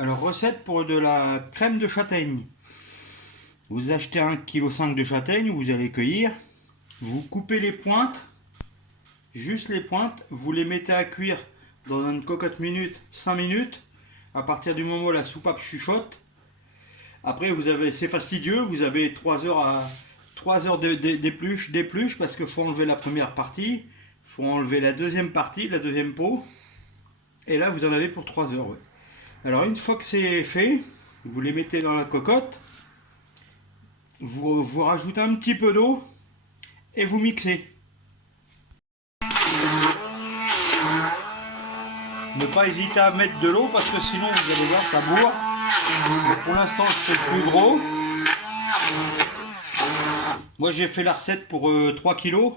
Alors, recette pour de la crème de châtaigne. Vous achetez 1,5 kg de châtaigne, vous allez cueillir. Vous coupez les pointes, juste les pointes. Vous les mettez à cuire dans une cocotte minute, 5 minutes. À partir du moment où la soupape chuchote. Après, c'est fastidieux, vous avez 3 heures d'épluche parce qu'il faut enlever la première partie. Il faut enlever la deuxième partie, la deuxième peau. Et là, vous en avez pour 3 heures. Ouais. Alors une fois que c'est fait, vous les mettez dans la cocotte, vous rajoutez un petit peu d'eau et vous mixez. Ne pas hésiter à mettre de l'eau parce que sinon vous allez voir ça bourre. Donc pour l'instant je fais le plus gros. Moi j'ai fait la recette pour 3 kilos.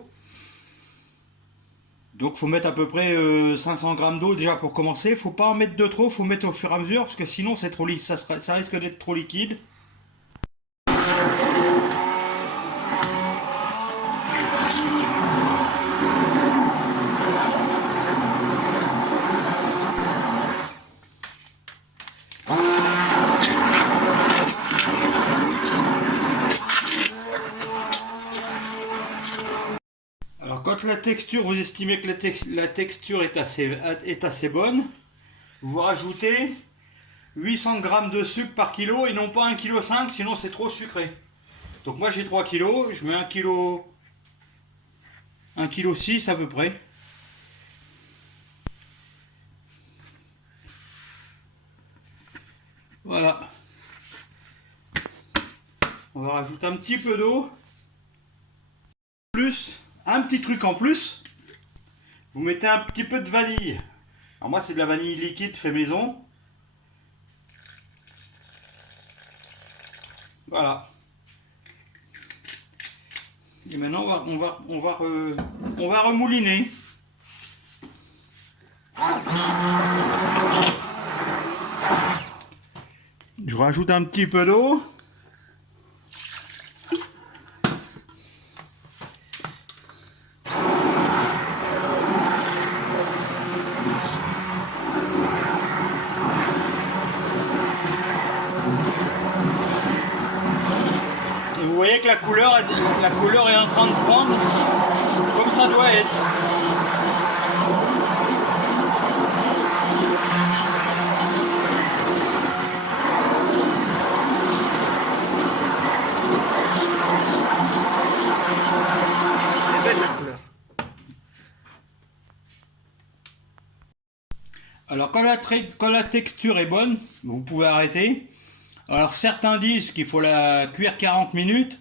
Donc faut mettre à peu près 500 grammes d'eau déjà pour commencer. Faut pas en mettre de trop, faut mettre au fur et à mesure parce que sinon c'est trop ça risque d'être trop liquide. Alors quand la texture, vous estimez que la texture est assez bonne, vous rajoutez 800 grammes de sucre par kilo et non pas 1,5 kg, sinon c'est trop sucré. Donc moi j'ai 3 kilos, je mets 1,6 kg à peu près. Voilà. On va rajouter un petit peu d'eau. Plus, un petit truc en plus, vous mettez un petit peu de vanille. Alors moi c'est de la vanille liquide fait maison. Voilà. Et maintenant on va remouliner. Je rajoute un petit peu d'eau. Et vous voyez que la couleur est en train de prendre comme ça doit être. C'est belle la couleur. Alors quand la texture est bonne, vous pouvez arrêter. Alors certains disent qu'il faut la cuire 40 minutes.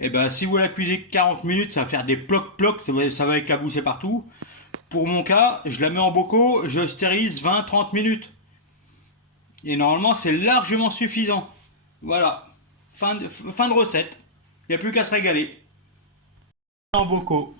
Et ben si vous la cuisez 40 minutes, ça va faire des plocs, ça va éclabousser partout. Pour mon cas, je la mets en bocaux, je stérilise 20-30 minutes. Et normalement, c'est largement suffisant. Voilà. Fin de recette. Il n'y a plus qu'à se régaler. En bocaux.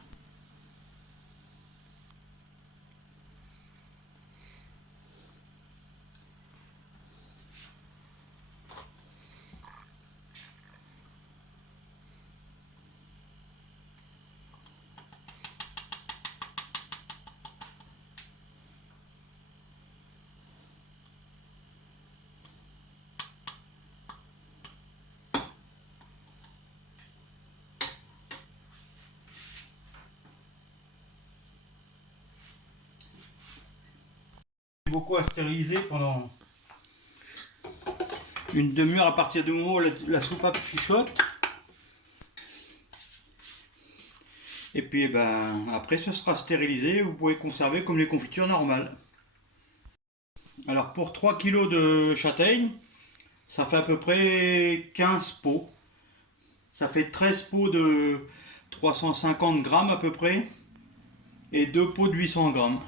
Beaucoup à stériliser pendant une demi-heure à partir du moment où la soupape chuchote. Et puis ben, après ce sera stérilisé, vous pouvez conserver comme les confitures normales. Alors pour 3 kg de châtaigne, ça fait à peu près 15 pots. Ça fait 13 pots de 350 grammes à peu près et 2 pots de 800 grammes.